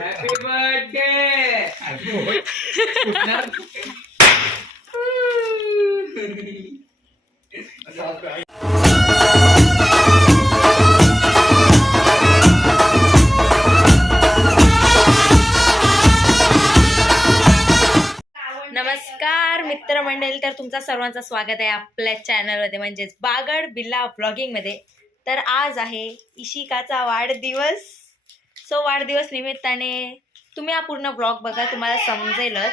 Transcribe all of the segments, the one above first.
Happy birthday नमस्कार मित्रमंडळी. तर तुमचा सर्वांचं स्वागत आहे आपल्या चॅनलमध्ये म्हणजेच बागड बिल्ला ब्लॉगिंगमध्ये तर आज आहे इशिकाचा वाढदिवस. सो वाढदिवस निमित्ताने तुम्ही हा पूर्ण ब्लॉग बघा तुम्हाला समजेलच.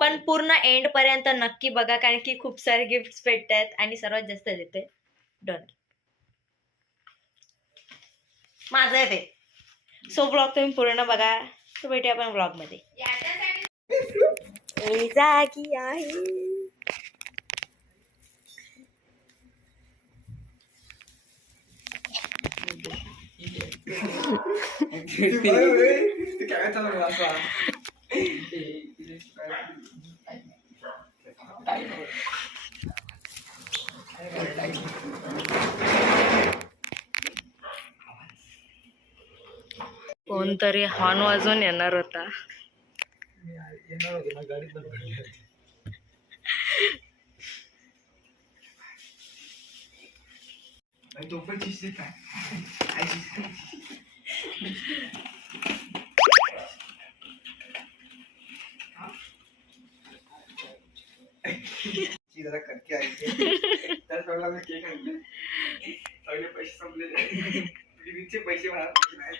पण पूर्ण एंडपर्यंत नक्की बघा कारण की खूप सारे गिफ्ट भेटत आहेत आणि सर्वात जास्त देते. डन माझं आहे ते. सो ब्लॉग तुम्ही पूर्ण बघा. तो भेटूया आपण ब्लॉगमध्ये. जागी आहे. कोणतरी हॉर्न वाजवून येणार होता. तो पण शिस्तीत आहे. जरा करके मी केक आणले सगळे पैसे संपलेले विधीचे पैसे मला नाही.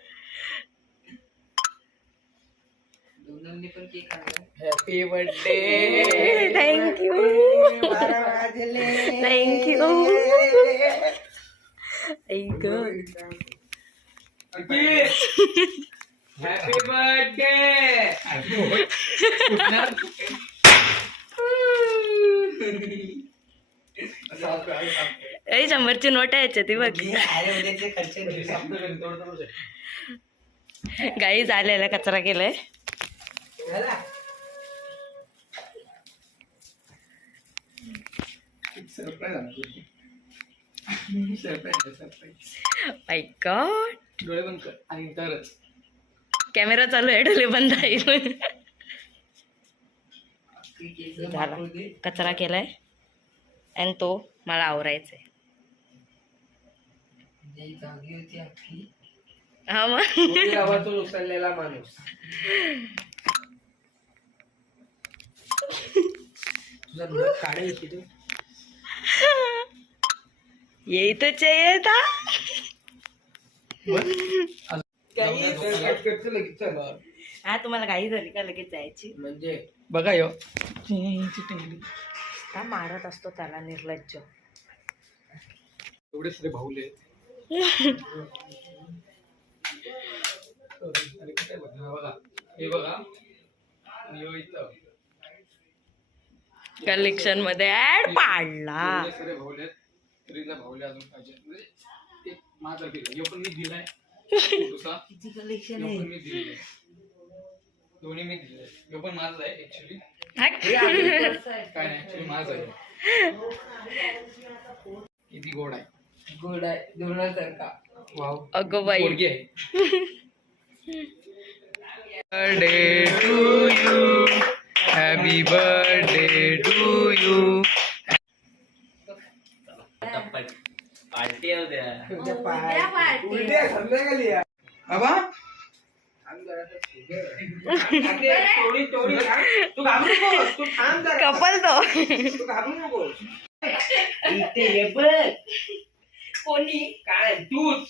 Happy birthday thank you thank you happy birthday ए शंभरची नोट आहे याच्यात, ती बघ. गाई झालेला कचरा केलाय. सरप्राईज माय गॉड डोळे बंद कर. आणि तरच. कॅमेरा चालू आहे डोले बंद आहे. झाला. कचरा केलाय. आणि तो मला आवरायचा आहे. हा मग. उचललेला माणूस. तुझा येते तू येतच येता हा तुम्हाला काही झाली का लगेच जायची? म्हणजे? बघा यो. का मारत असतो त्याला निर्लज्ज? एवढे सगळे भाऊले बघा हा बघा. इथं. कलेक्शनमध्ये ऍड पाडला. सगळे भाऊले तरीला भाऊले अजून पाहिजे. म्हणजे एक माझा ह्यो पण मी दिलाय. दुसरा? ह्यो पण मी दिलेला दोन्ही मी दिले पण माझा आहे ऍक्च्युली काय नाही ऍक्च्युली माझा आहे. किती गोड आहे. गोड आहे. दोनासारखा वाव. अगं बाई. पोरगी आहे. Birthday to you happy birthday to you बाबा तू घाबरू नकोस तू थांब जरा. कपल तो. तू घाबरू नकोस. कोणी? काय? तूच.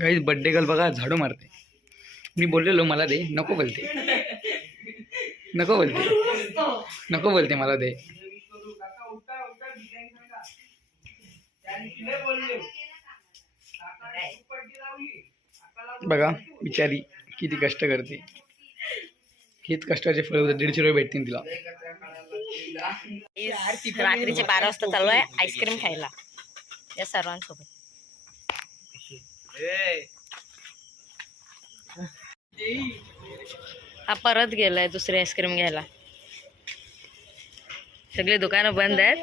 काही बर्थडे गर्ल बघा झाडू मारते. मी बोललेलो मला दे. नको बोलते. नको बोलते. नको बोलते मला दे. बघा बिचारी किती कष्ट करते. हेच कष्टाचे फळ उद्या दीडशे रुपये भेटतील तिला. रात्रीचे बारा वाजता चालू आहे आईस्क्रीम खायला. या सर्वांसोबत. हा परत गेलाय दुसरी आईस्क्रीम घ्यायला. सगळे दुकानं बंद आहेत.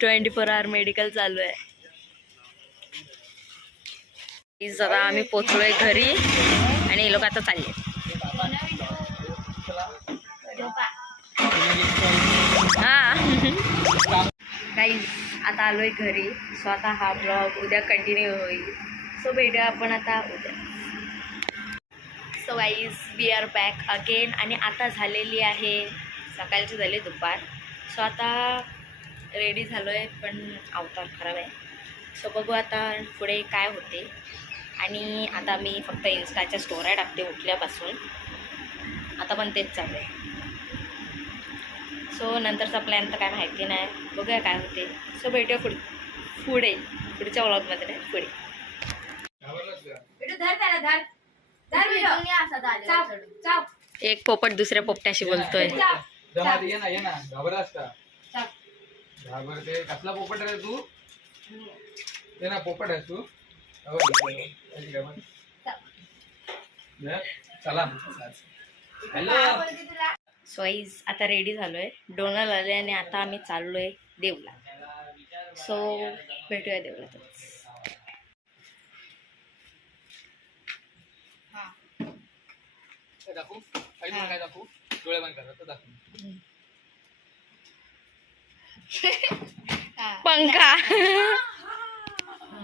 ट्वेंटी फोर आवर मेडिकल चालू आहे. जरा आम्ही पोचलोय घरी. आणि हे लोक आता चालले. हा. काही आता आलोय घरी. सो आता हा ब्लॉग उद्या कंटिन्यू होईल. सो भेटू आपण आता उद्या. So guys we are back again आणि आता झालेली आहे. सकाळची झाली दुपार. सो आता रेडी झालो आहे पण अवतार खराब आहे. सो बघू आता पुढे काय होते. आणि आता मी फक्त इन्स्टाच्या स्टोऱ्या टाकते उठल्यापासून आता पण तेच चालू आहे. सो नंतरचा प्लॅन तर काय माहिती नाही. बघूया काय होते. सो भेटूया पुढे पुढे. पुढच्या व्लॉगमध्ये नाही पुढे. एक पोपट दुसऱ्या पोपट्याशी बोलतोय. जमात ये ना ये ना. घाबरास का घाबरते. कसला पोपट आहे तू? ये ना पोपट आहेस तू. स्वाईज आता रेडी झालोय. डोनल आले आणि आता आम्ही चाललोय देवला. सो भेटूया देवलातच काय दाखवू आई तुला काय दाखवू डोळे बंद करा तर दाखवू पंखा गरम झालं गरम झालं तिकीट ठेवलं ना.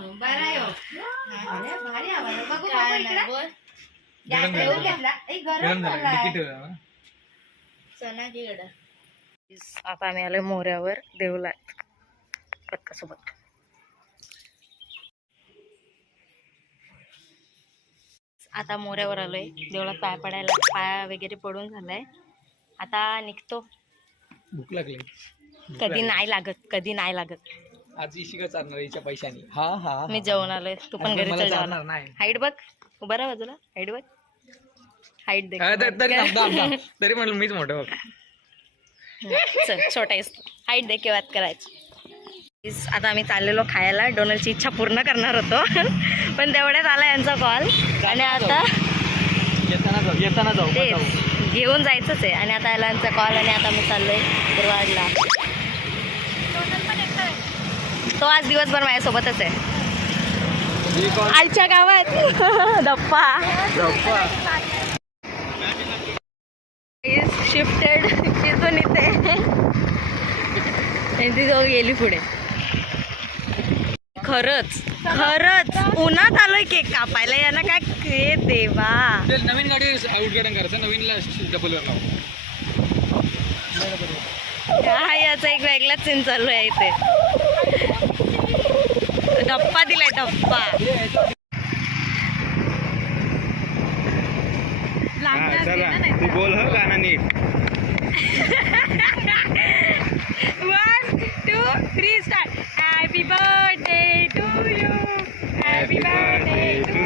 आता आम्ही आलोय मोऱ्यावर देवला पत्कासोबत आता मोऱ्यावर आलोय. देवळात पाय पडायला पाया वगैरे पडून झालाय. आता निघतो. भूक लागली. कधी नाही लागत कधी नाही लागत. आज इशिका चालणार हिच्या पैशाने. हा हा मी जेवण आलोय. तू पण घरी चल चालणार जाणार नाही. हाईट बघ. उभा राहा बाजूला. हाईट बघ. हाईट दे. हा, तर- तरी थांब, थांब. तरी म्हणलं मीच मोठं बघ. चल छोटा आहेस हाईट दे केव्हा करायची? इस- आता आम्ही चाललेलो खायला. डोनलची इच्छा पूर्ण करणार होतो. पण तेवढ्यात आला यांचा कॉल आणि आता येताना जाऊ येताना जाऊ तेच. जाऊ. घेऊन जायचंच आहे. आणि आता याला यांचा कॉल आणि आता मी चाललोय दुर्वाडला तो आज दिवसभर माझ्यासोबतच आहे? आईच्या गावात. दप्पा. शिफ्टेड तिथून इथे. ती जाऊ गेली पुढे. खरंच. खरंच. उन्हात आलोय केक कापायला. यांना काय हे देवा. नवीन गाडी आउटगेटिंग करायचं नवीनला डबल हा याचा एक वेगळाच सीन चालू आहे इथे. धप्पा दिलाय धप्पा. तू बोल हो गाणं नीट. One two three start happy birthday to you happy birthday to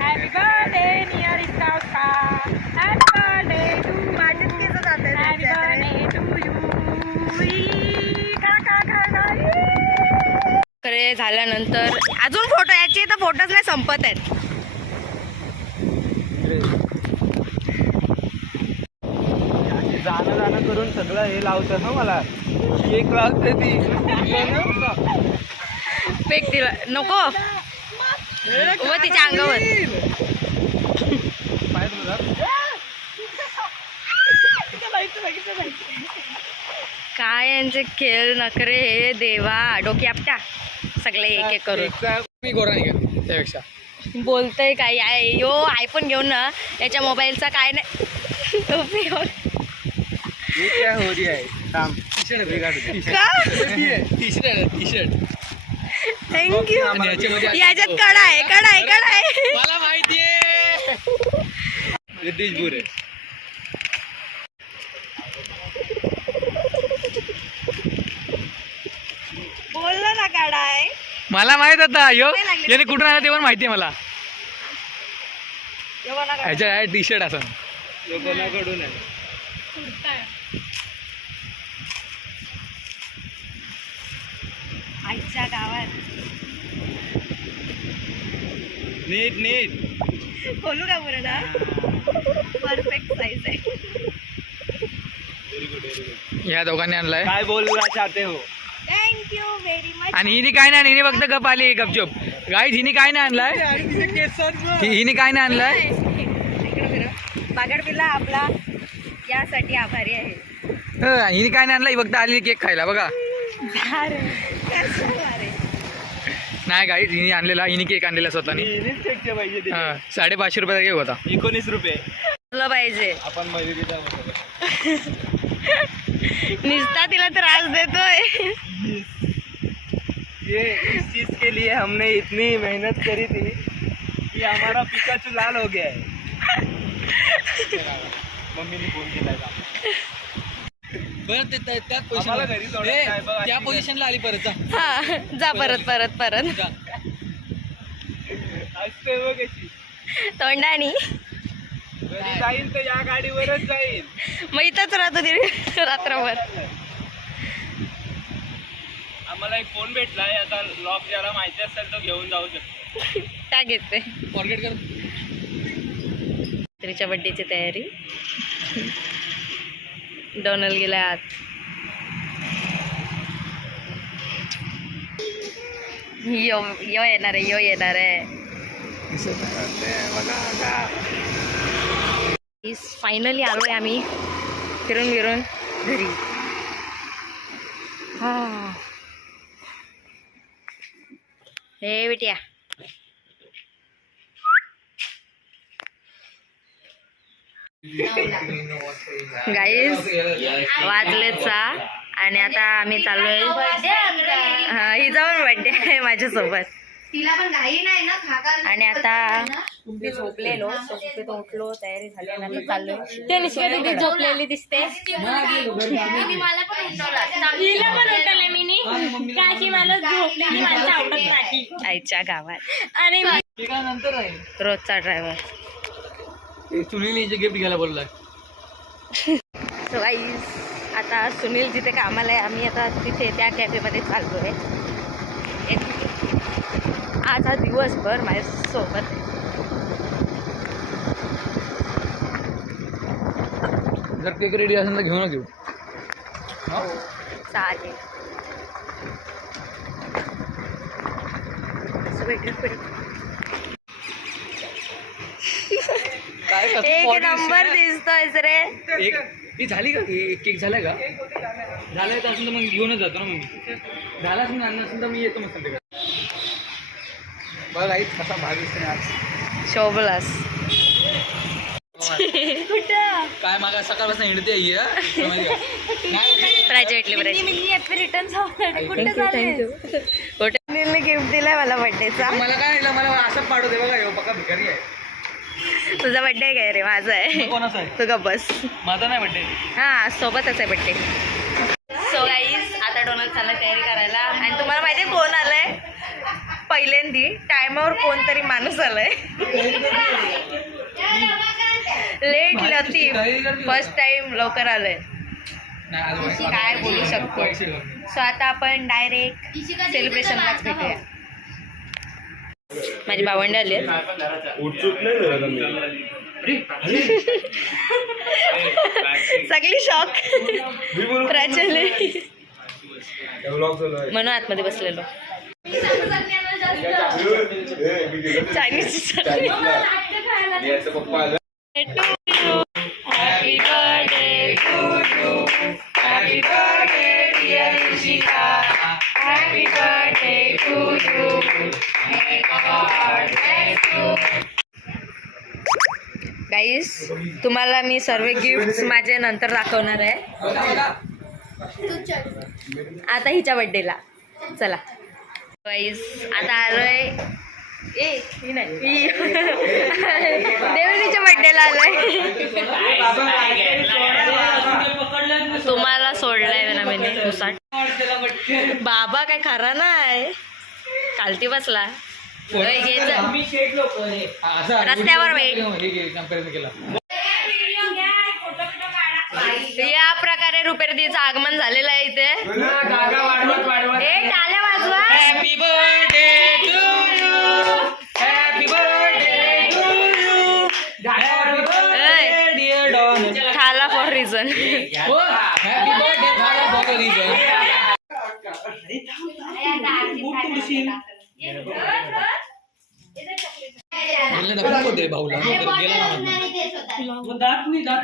happy birthday near इस्टाउका happy birthday to माझेच केस जाते हॅपी बर्थडे टू यू का का का का खरे झाल्यानंतर अजून फोटो याचे तर फोटोच नाही संपत आहेत. जाणं जाणं करून सगळं हे लावतं ना मला. एक लावते ती. फेक दिला नको. व तिच्या अंगावर. काय यांचे खेळ नखरे हे देवा. डोकी आपटा सगळे एक एक करून. मी गोरा निघेल त्यापेक्षा. बोलतय काय आय- यो आयफोन घेऊन ना याच्या मोबाईलचा काय नाही. उपयोग. ये क्या हो रही है काम टी शर्ट का? T shirt T shirt thank you आणि याच्यामध्ये- याच्यात कडा आहे कडा आहे कडा आहे. मला माहितीये रितेश बुरे बोललो ना कडा आहे मला माहीत आता यो. याने कुठून आला ते पण माहितीये मला. यो कोणा कडा? ह्याच्या आहे टी शर्ट असं कोणाकडून आहे आईच्या गावात. नीट नीट. बोलू का ना? परफेक्ट साईज आहे. या दोघांनी आणलाय. काय बोलना चाहते हो. थँक्यू व्हेरी मच आणि हिने काय नाही हिने फक्त गप आली गपचूप. गाईज हिने काय नाही आणलाय? हि- हिने काय नाही आणलाय? बागड बिल्ला आपला यासाठी आभारी आहे. हं, हिने काय नाही आणलं ही फक्त आली केक खायला बघा. नाही गाई हिने आणलेला हिने केक आणलेला स्वतःने. हा, साडेपाचशे रुपयाचा केक होता. एकोणीस रुपये. तुला पाहिजे. आपण मयुरीचा निसता तिला त्रास देतोय. ये इस चीज के लिए हमने इतनी मेहनत करी थी कि हमारा पिकाचू लाल हो गया है। मम्मीने फोन केलाय का? परत त्याच आम्हाला घरी सोडत नाही बघ, त्या अशी पोझिशनला आली परत जा. हा जा परत परत परत जा. असते बघ कशी तोंडानी. घरी जाईन तर या गाडीवरच जाईन. मग इथंच राहतो ती रात्रभर. आम्हाला एक फोन भेटलाय आता लॉक ज्याला माहिती असेल तो घेऊन जाऊ शकतो. त्या घेते. फॉरगेट कर. तिच्या बड्डेची तयारी. डोनल गेला आत. यो यो येणार आहे यो येणार आहे. फायनली आलोय आम्ही. फिरून फिरून घरी. हा. हे बेटिया गाईस वाजलेचा आणि आता आम्ही चाललोय. हा ही जाऊन बड्डे आहे माझ्यासोबत. तिला पण घाई नाही ना आणि आता मी झोपलेलो झोपेतून उठलो तयारी झाली आणि आता चाललोय. ते दीदी झोपलेली दिसते. मला पण उठवला. हिला पण उठवले. मी काय की मला झोपलेली माणसं आवडत नाही. आईच्या गावात. आणि ते नंतर आहे? रोजचा ड्रायव्हर ते सुनील गिफ्ट घ्यायला बोललाय. सो आता सुनील जिथे कामाला आहे आम्ही आता तिथे त्या कॅफेमध्ये चाललोय. आज हा दिवसभर माझ्यासोबत. जर केक रेडी असेल तर घेऊनच येऊ. चालेल. असं. काय कसं एक नंबर दिसते दिसतोय रे? एक ही झाली का? केक झालाय का? झालाय तर असेल तर मग घेऊनच जातो ना मग. झालाच मी आणणार असेल तर मी येतो मग संध्याकाळी. बघ आई कसा भाग दिसते आज. शोभलास. काय मागा सकाळपासून हिंडते गिफ्ट दिलाय मला बर्थडेचा मला काय नाही मला असं पाठवते बघा ह्यो पक्का भिकारी आहे. तुझा बर्थडे काय रे? माझा आहे. कोणाचा आहे? तू गप बस माझा नाही बड्डे हा सोबतच आहे बड्डे सो गाईज आता डोनल्ड चालला तयारी करायला आणि तुम्हाला माहिती आहे कोण आलंय पहिल्यांदी टायमावर कोणतरी माणूस आलाय. लेट लतीफ. फर्स्ट टाइम लवकर आलंय. काय बोलू शकतो? सो आता आपण डायरेक्ट सेलिब्रेशनलाच भेटूया. माझी भावंड आली. सगळी शॉक प्राचुर्य म्हणून आतमध्ये बसलेलो. Chinese happy birthday to you happy birthday dear Ishika happy birthday to you guys तुम्हाला मी सर्व गिफ्ट माझे नंतर दाखवणार आहे. आता हिच्या बर्थडेला चला. आता आलोय. ए नाही. देवनीच्या बर्थडेला आलोय. तुम्हाला सोडलाय ना मी मुसाट बाबा काय खरा नाही कालती बसला. रस्त्यावर या प्रकारे रुपेरदीचं आगमन झालेलं आहे इथे. ए टाल्या वाजवा happy birthday to you happy birthday to you happy birthday dear Don ठाला for reason happy birthday झाला फॉर रिझन होते भाऊला गेला ना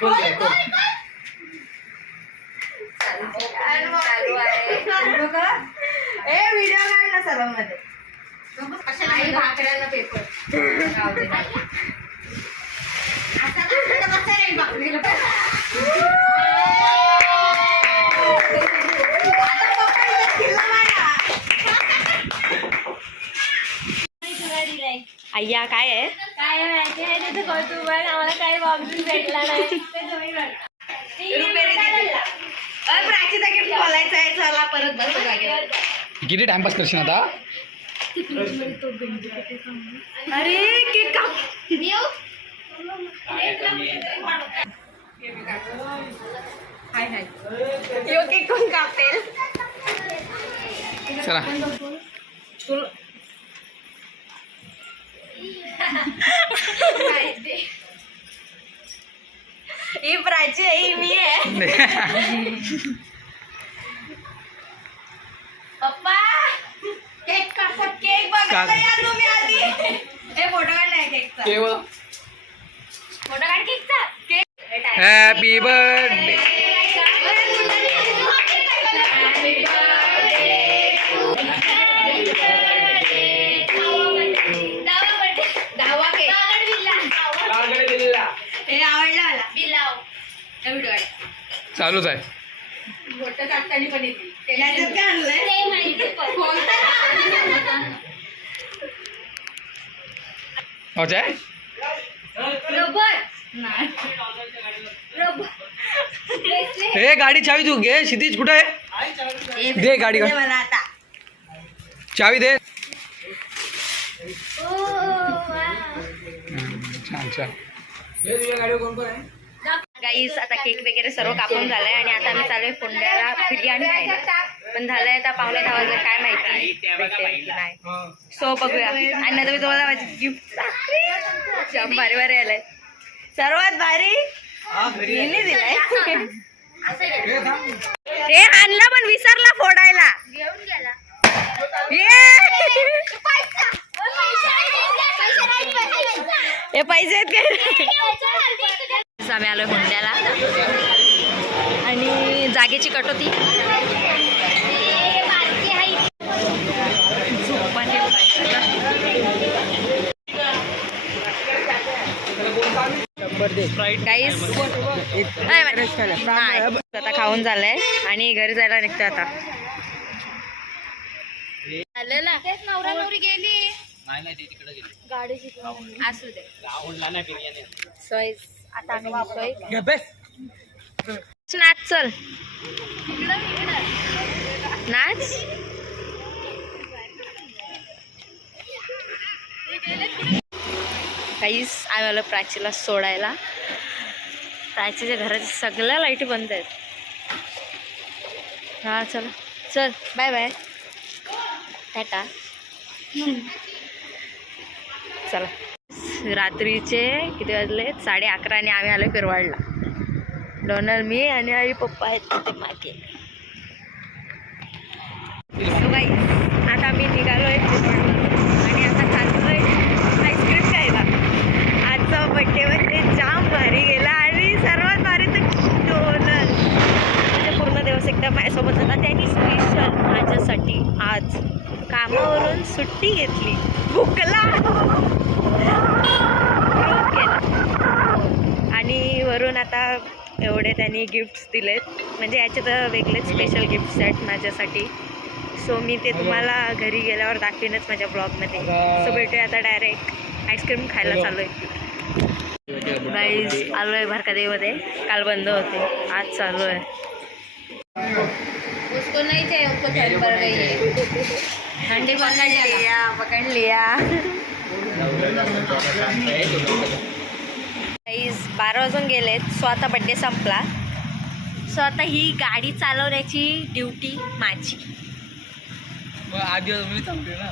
कोण आहे? कोण? किती टाइमपास करशील आता अरे केक? यो केक कोण कापेल चला। ही प्राची आहे मी आहे पप्पा केक कापत केक बघायला. या तुम्ही आधी. हे फोटो काढलाय केकचा. केवळ. फोटो काढ केकचा. केक. हॅपी बर्थडे हे हे काढ. चालूच आहे. मोठं चाटकानी पण येतील. त्याच्यात काय आणलंय ते माहिती पण. अजय? रबर हे गाडी चावी तू घे क्षितिज कुठे आहे? दे गाडी. मला आता चावी दे छान छान. गाईस आता केक वगैरे सर्व कापून झालंय आणि आता आम्ही चालू आहे फोंड्याला बिर्याणी खायला. पण झालंय आता पावणे दहा वाजले काय माहिती? भेटेल की नाही. सो बघूया. आणि नंतर मी तुम्हाला माझी गिफ्ट भारी भारी आलाय. सर्वात भारी? हिने दिलाय. हे आणला पण विसरला फोडायला. घेऊन गेला. ये पैसा. हे पैसे आहेत काय आम्ही आलोय हुंड्याला आणि जागेची कटोती गाईस आता खाऊन झालंय. आणि घरी जायला निघतो आता. गेली. असू दे सोय आता आम्ही निघतोय. नाच चल. नाच? काहीच आम्ही आलो प्राचीला सोडायला. प्राचीच्या घराच्या सगळ्या लाईटी बंद आहेत. हा चल. चल बाय बाय टाटा. चला. रात्रीचे किती वाजले? साडे अकरा आणि आम्ही आलो पिरवाडला डोनल मी आणि आई पप्पा आहेत तिथे मागे. बाई आता मी निघालो आहे आणि आता चाललोय आईस्क्रीम खायला. आजचा बड्डे जाम भारी गेला आणि सर्वात भारी तर डोनल म्हणजे एकदम माझ्यासोबत होता त्यांनी स्पेशल माझ्यासाठी आज कामावरून सुट्टी घेतली. भुकला. आणि वरून आता एवढे त्यांनी गिफ्ट्स दिलेत. म्हणजे याचे तर वेगळेच स्पेशल गिफ्ट्स आहेत माझ्यासाठी. सो मी ते तुम्हाला घरी गेल्यावर दाखवेनच माझ्या ब्लॉगमध्ये सो भेटूया आता डायरेक्ट आईस्क्रीम खायला चालू. आहे. गाईज आलो आहे भारकादेवीमध्ये काल बंद होते. आज चालू आहे. उसको नहीं चाहिए उसको ठंड पड़ गई है। ठंडी पड़ना लिया। पकड़ लिया बारा वाजून गेलेत. सो आता बड्डे संपला. सो आता ही गाडी चालवण्याची ड्युटी माझी. आधी मी ना.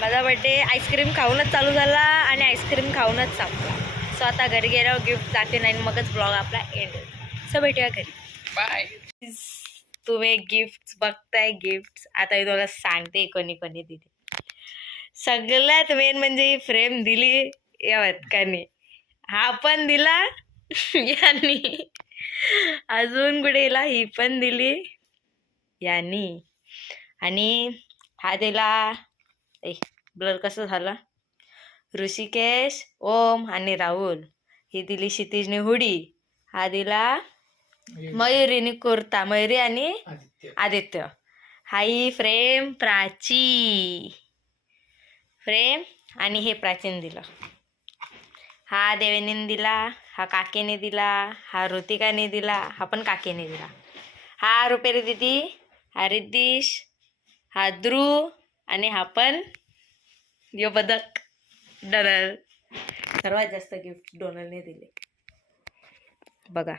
माझा बड्डे आईस्क्रीम खाऊनच चालू झाला आणि आईस्क्रीम खाऊनच संपला. सो आता घरी गेल्यावर गिफ्ट जाते नाही मगच ब्लॉग आपला एंड सो भेटूया घरी. बाय तुम्ही गिफ्ट बघताय गिफ्ट आता मी तुम्हाला सांगते कोणी कोणी दिली. सगळ्यात मेन म्हणजे ही फ्रेम दिली या वतकाने हा पण दिला यांनी. अजून कुठेला ही पण दिली यांनी. आणि हा दिला ए ब्लर कसं झालं? ऋषिकेश ओम आणि राहुल. ही दिली क्षितिजने हुडी. हा दिला मयुरीने कुर्ता मयुरी आणि Aditya. High frame Prachi. Frame आणि हे प्राचीन दिलं. हा देवेनीने दिला हा काकेने दिला हा ऋतिकाने दिला हा पण काकेने दिला. हा रुपेरी दिदी हा रिद्दीश हा ध्रुव आणि हा पण यो बदक डोनल. सर्वात जास्त गिफ्ट डोनलने दिले. बघा.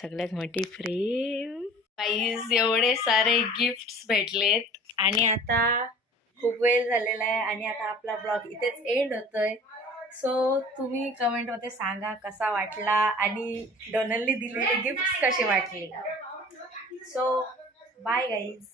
सगळ्यात मोठी फ्रेम पाईज एवढे सारे गिफ्ट्स भेटलेत. आणि आता खूप वेळ झालेला आहे आणि आता आपला ब्लॉग इथेच एंड होतोय. सो तुम्ही कमेंटमध्ये सांगा कसा वाटला आणि डोनलनी दिलेले गिफ्ट्स कसे वाटले. So bye guys